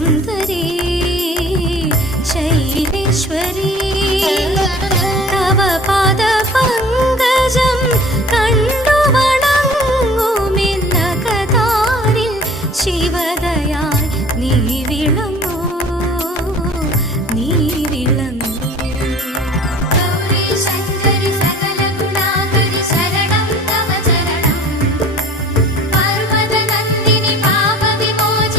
സുന്ദരീ ശൈലേശ്വരീ തവ പാദ പങ്കജം കണ്ടു വണങ്ങുമെന്ന കഥാരിൽ ശിവദയാൽ നീ വിളം